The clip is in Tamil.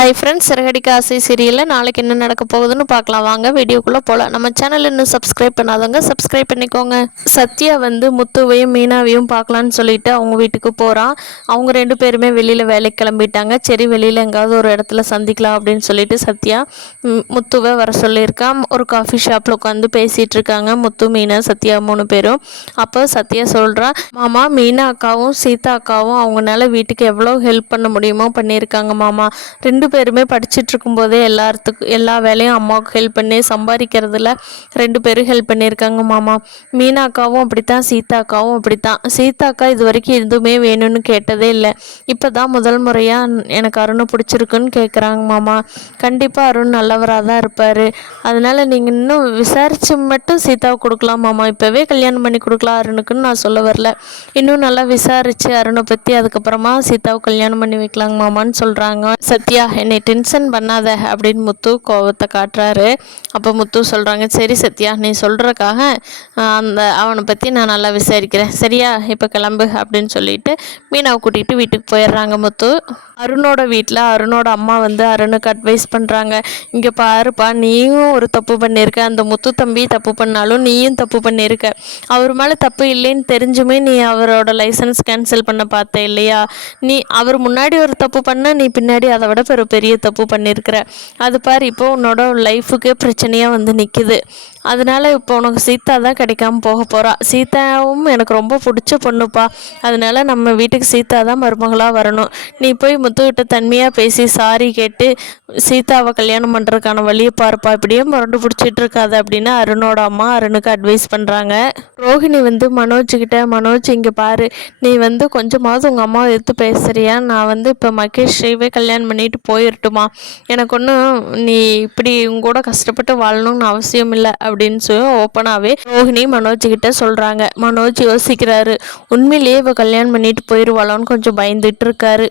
ஹாய் ஃப்ரெண்ட்ஸ், சிறகடிக்க ஆசை சீரியலில் நாளைக்கு என்ன நடக்க போகுதுன்னு பார்க்கலாம். வாங்க வீடியோக்குள்ளே போகலாம். நம்ம சேனல் இன்னும் சப்ஸ்கிரைப் பண்ணாதவங்க சப்ஸ்கிரைப் பண்ணிக்கோங்க. சத்யா முத்துவையும் மீனாவையும் பார்க்கலான்னு சொல்லிட்டு அவங்க வீட்டுக்கு போகிறான். அவங்க 2 பேருமே வெளியில் வேலைக்கு கிளம்பிட்டாங்க. சரி, வெளியில் எங்காவது ஒரு இடத்துல சந்திக்கலாம் அப்படின்னு சொல்லிட்டு சத்யா முத்துவை வர சொல்லியிருக்கான். ஒரு காஃபி ஷாப்பில் உட்காந்து பேசிகிட்டு இருக்காங்க முத்து, மீனா, சத்யா 3 பேரும். அப்போ சத்யா சொல்கிறா, மாமா மீனா அக்காவும் சீதா அக்காவும் அவங்களால வீட்டுக்கு எவ்வளோ ஹெல்ப் பண்ண முடியுமோ பண்ணியிருக்காங்க மாமா. 2 பேருமே படிச்சுட்டு இருக்கும்போதே எல்லா வேலையும் அம்மாவுக்கு ஹெல்ப் பண்ணி சம்பாதிக்கிறதுல 2 பேரும் ஹெல்ப் பண்ணியிருக்காங்க மாமா. மீனா அக்காவும் அப்படித்தான், சீதா அக்காவும் அப்படித்தான். சீதா அக்கா இது வரைக்கும் எதுவுமே வேணும்னு கேட்டதே இல்லை. இப்போ தான் முதல் முறையாக எனக்கு அருணை பிடிச்சிருக்குன்னு கேட்குறாங்க மாமா. கண்டிப்பாக அருண் நல்லவராக தான் இருப்பார். அதனால் நீங்கள் இன்னும் விசாரித்து மட்டும் சீதாவை கொடுக்கலாம் மாமா. இப்போவே கல்யாணம் பண்ணி கொடுக்கலாம் அருணுக்குன்னு நான் சொல்ல வரல. இன்னும் நல்லா விசாரித்து அருணை பற்றி அதுக்கப்புறமா சீதாவை கல்யாணம் பண்ணி வைக்கலாங்க மாமான்னு சொல்கிறாங்க சத்யா. என்னை டென்ஷன் பண்ணாத அப்படின்னு முத்து கோவத்தை காட்டுறாரு. அப்போ முத்து சொல்கிறாங்க, சரி சத்யா, நீ சொல்கிறக்காக அவனை பற்றி நான் நல்லா விசாரிக்கிறேன், சரியா, இப்போ கிளம்பு அப்படின்னு சொல்லிட்டு மீனாவை கூட்டிகிட்டு வீட்டுக்கு போயிடுறாங்க முத்து. அருணோட வீட்டில் அருணோட அம்மா அருணுக்கு அட்வைஸ் பண்ணுறாங்க. இங்கே பாருப்பா, நீயும் ஒரு தப்பு பண்ணியிருக்க, அந்த முத்து தம்பி தப்பு பண்ணாலும் நீயும் தப்பு பண்ணியிருக்க. அவர் மேலே தப்பு இல்லைன்னு தெரிஞ்சுமே நீ அவரோட லைசன்ஸ் கேன்சல் பண்ண பார்த்த இல்லையா? நீ அவர் முன்னாடி ஒரு தப்பு பண்ண, நீ பின்னாடி அதை விட பெரிய தப்பு பண்ணியிருக்கிற. அது பாரு, இப்போ உன்னோட லைஃபுக்கே பிரச்சனையாக நிற்கிது. அதனால் இப்போ உனக்கு சீதா தான் கிடைக்காம போக போகிறா. சீதாவும் எனக்கு ரொம்ப பிடிச்ச பொண்ணுப்பா. அதனால் நம்ம வீட்டுக்கு சீதா தான் மருமகளாக வரணும். நீ போய் முத்துக்கிட்ட தன்மையாக பேசி சாரி கேட்டு சீதாவை கல்யாணம் பண்ணுறதுக்கான வழியை பாருப்பா. இப்படியே முரண்டு பிடிச்சிட்டு இருக்காது அப்படின்னு அருணோட அம்மா அருணுக்கு அட்வைஸ் பண்ணுறாங்க. ரோஹிணி மனோஜ்கிட்ட, மனோஜ் இங்கே பாரு, நீ கொஞ்சமாவது உங்கள் அம்மாவை எடுத்து பேசுகிறியா? நான் இப்போ மகேஷ் ஸ்ரீவே கல்யாணம் பண்ணிட்டு போயிடட்டுமா? எனக்கு ஒன்றும் நீ இப்படி உங்க கூட கஷ்டப்பட்டு வாழணும்னு அவசியம் இல்லை அப்படின்னு சொல்லி ஓப்பனாகவே ரோஹிணி மனோஜ்கிட்ட சொல்கிறாங்க. மனோஜ் யோசிக்கிறாரு, உண்மையிலேயே இவ கல்யாணம் பண்ணிட்டு போயிடுவாளோன்னு கொஞ்சம் பயந்துட்டு இருக்காரு.